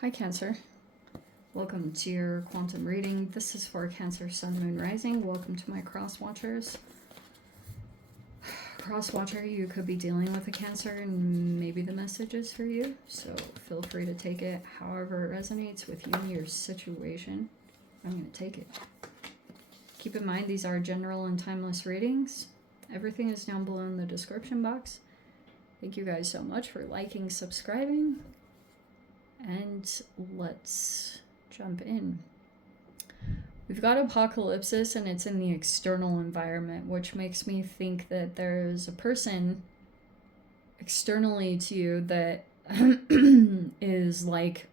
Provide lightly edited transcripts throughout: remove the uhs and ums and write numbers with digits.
Hi Cancer, welcome to your quantum reading. This is for Cancer, Sun, Moon, Rising. Welcome to my cross watchers. Cross watcher, you could be dealing with a Cancer and maybe the message is for you, so feel free to take it however it resonates with you and your situation. I'm going to take it. Keep in mind these are general and timeless readings. Everything is down below in the description box. Thank you guys so much for liking, subscribing. And let's jump in. We've got apocalypsis and it's in the external environment, which makes me think that there's a person externally to you that is like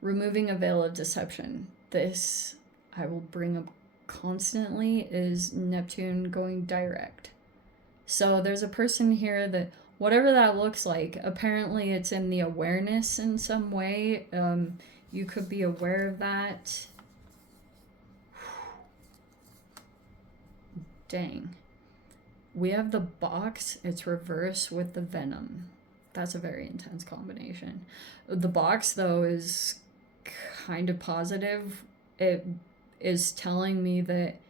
removing a veil of deception. This I will bring up constantly is Neptune going direct. So there's a person here that whatever that looks like, apparently it's in the awareness in some way. You could be aware of that. Dang. We have the box, it's reversed with the venom. That's a very intense combination. The box, though, is kind of positive. It is telling me that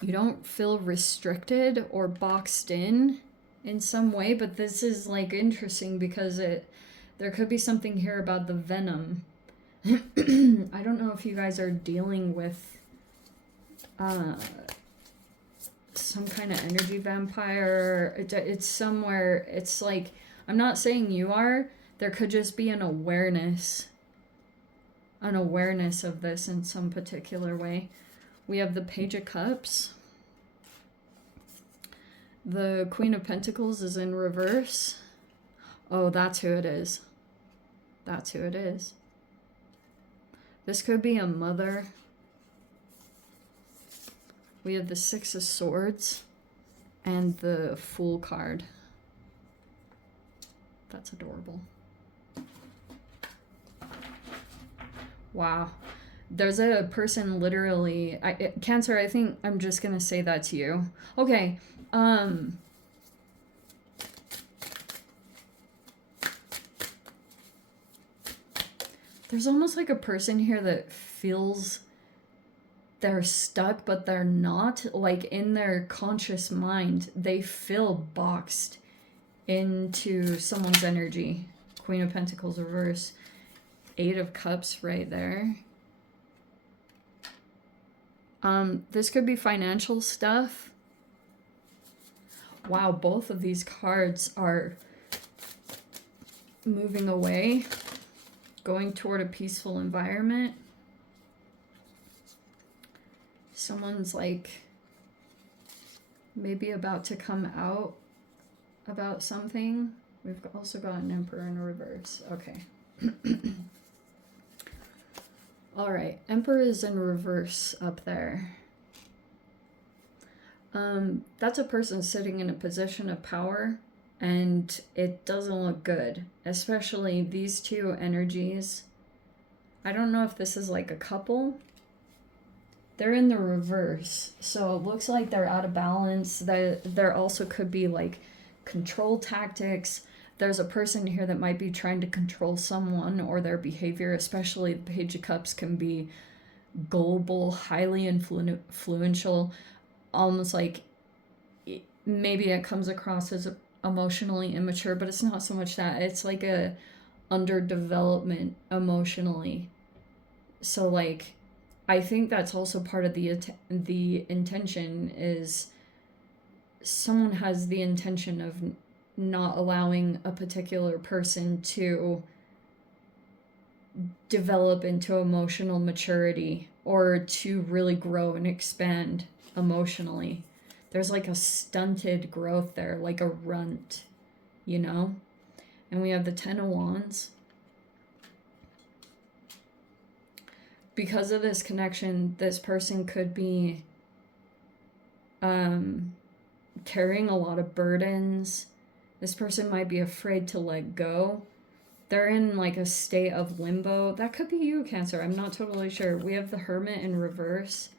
you don't feel restricted or boxed in some way, but this is like interesting because there could be something here about the venom. I don't know if you guys are dealing with some kind of energy vampire. It's somewhere, it's like, I'm not saying you are, there could just be an awareness of this in some particular way. We have the Page of Cups. The Queen of Pentacles is in reverse. Oh, that's who it is. That's who it is. This could be a mother. We have the Six of Swords and the Fool card. That's adorable. Wow. There's a person literally... Cancer, I think I'm just going to say that to you. Okay. There's almost like a person here that feels they're stuck, but they're not. Like in their conscious mind, they feel boxed into someone's energy. Queen of Pentacles reverse. Eight of Cups right there. This could be financial stuff. Wow, both of these cards are moving away, going toward a peaceful environment. Someone's like maybe about to come out about something. We've also got an Emperor in reverse. Okay. All right, Emperor is in reverse up there. That's a person sitting in a position of power, and it doesn't look good, especially these two energies. I don't know if this is like a couple. They're in the reverse, so it looks like they're out of balance. There also could be like control tactics. There's a person here that might be trying to control someone or their behavior, especially the Page of Cups can be global, highly influential, almost like maybe it comes across as emotionally immature, but it's not so much that. It's like a underdevelopment emotionally. So like, I think that's also part of the intention is someone has the intention of not allowing a particular person to develop into emotional maturity or to really grow and expand emotionally. There's like a stunted growth there, like a runt, you know? And we have the Ten of Wands. Because of this connection, this person could be carrying a lot of burdens. This person might be afraid to let go. They're in like a state of limbo. That could be you, Cancer. I'm not totally sure. We have the Hermit in reverse.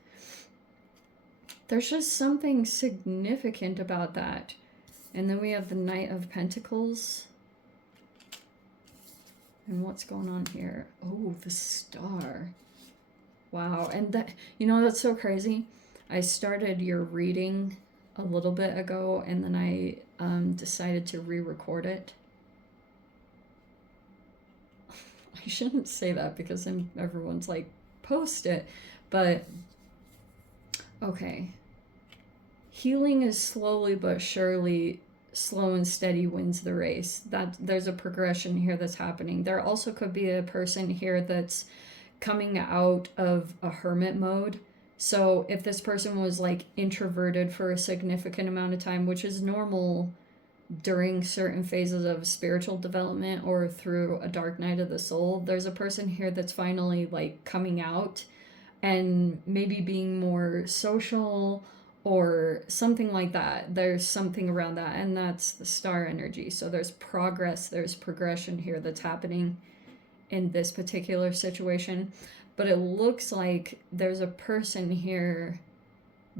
There's just something significant about that. And then we have the Knight of Pentacles. And what's going on here? Oh, the star. Wow. And that, you know, that's so crazy. I started your reading a little bit ago, and then I decided to re-record it. I shouldn't say that because then everyone's like, post it. But, okay. Healing is slowly but surely, slow and steady wins the race. That there's a progression here that's happening. There also could be a person here that's coming out of a hermit mode. So if this person was like introverted for a significant amount of time, which is normal during certain phases of spiritual development or through a dark night of the soul, there's a person here that's finally like coming out and maybe being more social or something like that. There's something around that, and that's the star energy. So there's progress, there's progression here that's happening in this particular situation. But it looks like there's a person here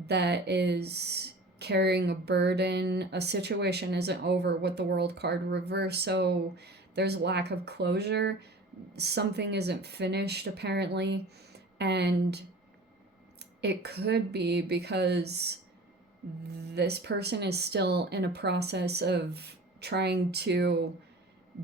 that is carrying a burden. A situation isn't over with the World card reversed, so there's lack of closure. Something isn't finished apparently, and it could be because this person is still in a process of trying to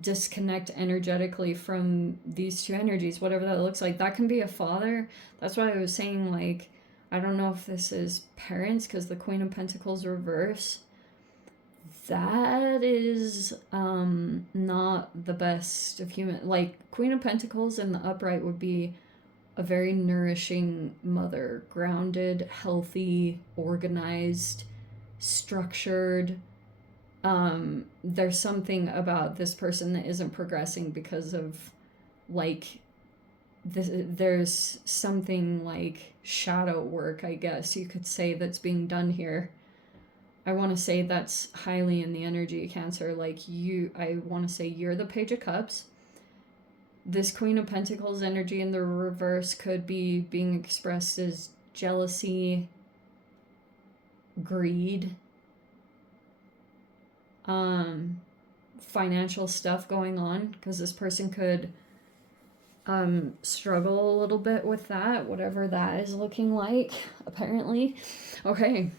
disconnect energetically from these two energies, whatever that looks like. That can be a father. That's why I was saying, like, I don't know if this is parents, because the Queen of Pentacles reverse, that is not the best of human. Like, Queen of Pentacles in the upright would be a very nourishing mother, grounded, healthy, organized, structured. There's something about this person that isn't progressing because of like this, there's something like shadow work, I guess you could say, that's being done here. I want to say that's highly in the energy of Cancer. Like I want to say you're the Page of Cups. This Queen of Pentacles energy in the reverse could be being expressed as jealousy, greed, financial stuff going on, because this person could struggle a little bit with that, whatever that is looking like, apparently. Okay.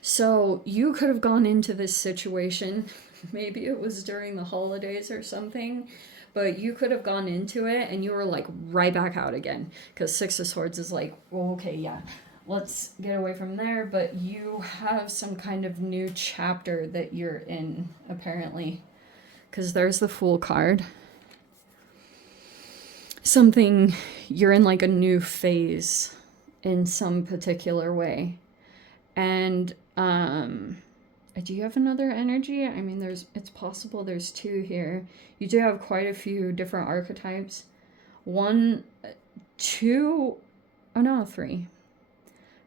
So you could have gone into this situation, maybe it was during the holidays or something, but you could have gone into it and you were like right back out again, because Six of Swords is like, well, okay, yeah, let's get away from there. But you have some kind of new chapter that you're in, apparently, because there's the Fool card. Something, you're in like a new phase in some particular way. And do you have another energy? I mean, it's possible there's two here. You do have quite a few different archetypes. One, two, oh no, three.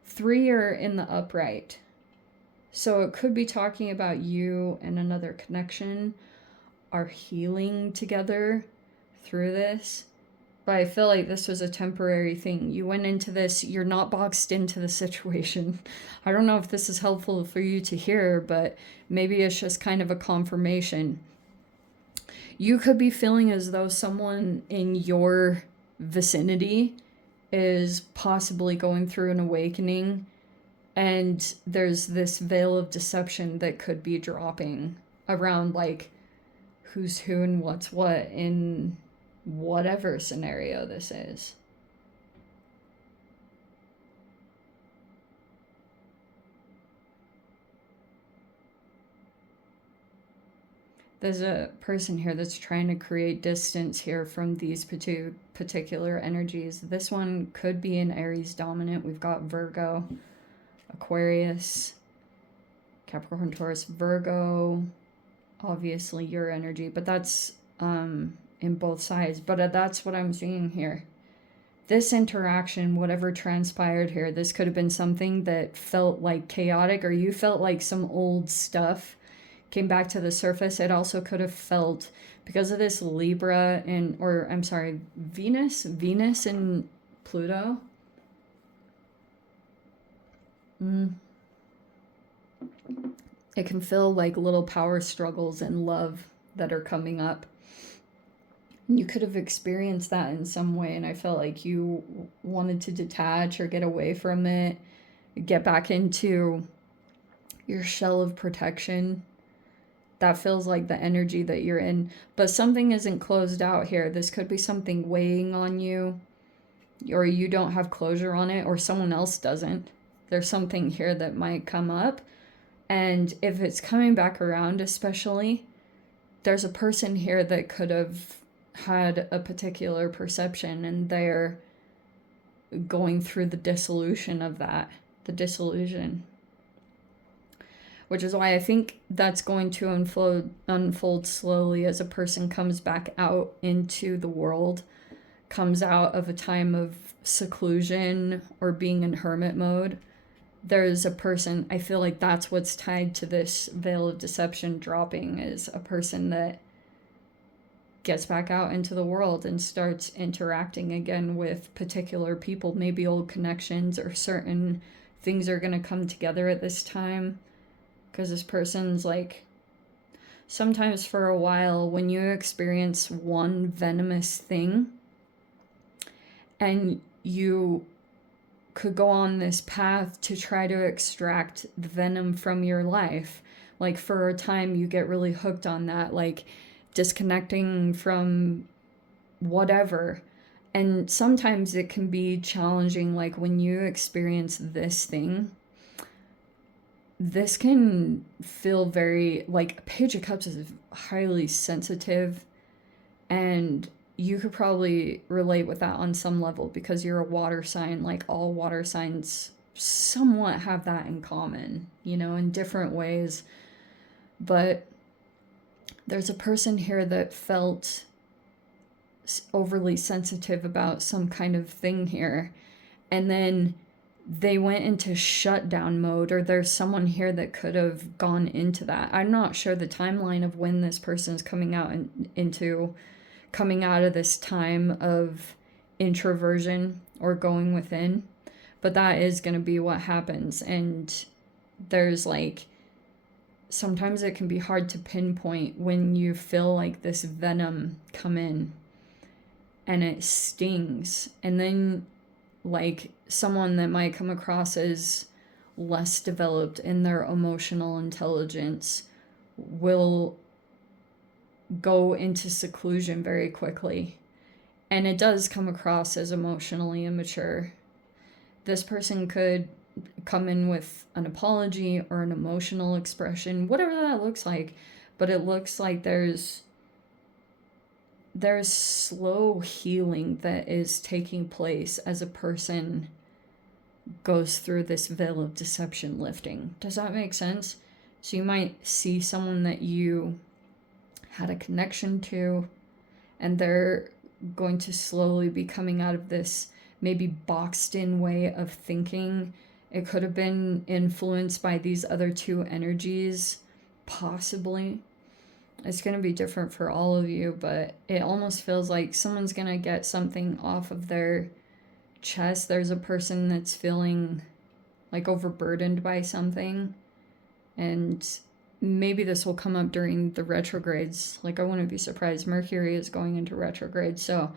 Three are in the upright. So it could be talking about you and another connection are healing together through this. But I feel like this was a temporary thing. You went into this, you're not boxed into the situation. I don't know if this is helpful for you to hear, but maybe it's just kind of a confirmation. You could be feeling as though someone in your vicinity is possibly going through an awakening, and there's this veil of deception that could be dropping around like who's who and what's what in whatever scenario this is. There's a person here that's trying to create distance here from these particular energies. This one could be an Aries dominant. We've got Virgo, Aquarius, Capricorn, Taurus, Virgo, obviously your energy, but that's in both sides. But that's what I'm seeing here. This interaction, whatever transpired here, this could have been something that felt like chaotic, or you felt like some old stuff came back to the surface. It also could have felt, because of this Libra and, or I'm sorry, Venus and Pluto. It can feel like little power struggles and love that are coming up. You could have experienced that in some way, and I felt like you wanted to detach or get away from it, get back into your shell of protection. That feels like the energy that you're in. But something isn't closed out here. This could be something weighing on you, or you don't have closure on it, or someone else doesn't. There's something here that might come up. And if it's coming back around, especially, there's a person here that could have had a particular perception, and they're going through the dissolution of that, the disillusion. Which is why I think that's going to unfold slowly as a person comes back out into the world, comes out of a time of seclusion or being in hermit mode. There's a person, I feel like that's what's tied to this veil of deception dropping, is a person that gets back out into the world and starts interacting again with particular people, maybe old connections, or certain things are going to come together at this time. Because this person's like, sometimes for a while, when you experience one venomous thing and you could go on this path to try to extract the venom from your life, like for a time you get really hooked on that, like disconnecting from whatever. And sometimes it can be challenging, like when you experience this thing, this can feel very, like, Page of Cups is highly sensitive, and you could probably relate with that on some level because you're a water sign. Like, all water signs somewhat have that in common, you know, in different ways. But there's a person here that felt overly sensitive about some kind of thing here, and then they went into shutdown mode, or there's someone here that could have gone into that. I'm not sure the timeline of when this person's coming out coming out of this time of introversion or going within, but that is going to be what happens. And there's like, sometimes it can be hard to pinpoint when you feel like this venom come in and it stings, and then like someone that might come across as less developed in their emotional intelligence will go into seclusion very quickly. And it does come across as emotionally immature. This person could come in with an apology or an emotional expression, whatever that looks like, but it looks like there's slow healing that is taking place as a person goes through this veil of deception lifting. Does that make sense? So you might see someone that you had a connection to, and they're going to slowly be coming out of this maybe boxed in way of thinking. It could have been influenced by these other two energies, possibly. It's going to be different for all of you, but it almost feels like someone's going to get something off of their chest. There's a person that's feeling like overburdened by something, and maybe this will come up during the retrogrades. Like, I wouldn't be surprised. Mercury is going into retrograde, so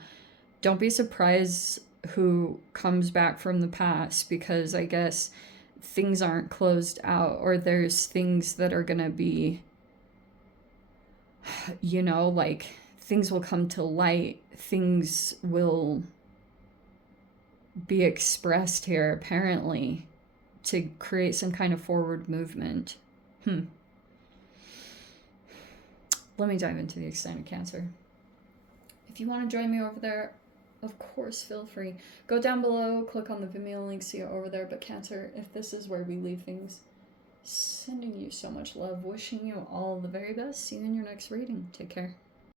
don't be surprised who comes back from the past, because I guess things aren't closed out, or there's things that are going to be, you know, like things will come to light, things will be expressed here apparently to create some kind of forward movement. Let me dive into the extended Cancer. If you want to join me over there, of course, feel free. Go down below, click on the Vimeo link, see it over there. But Cancer, if this is where we leave things, sending you so much love, wishing you all the very best. See you in your next reading. Take care.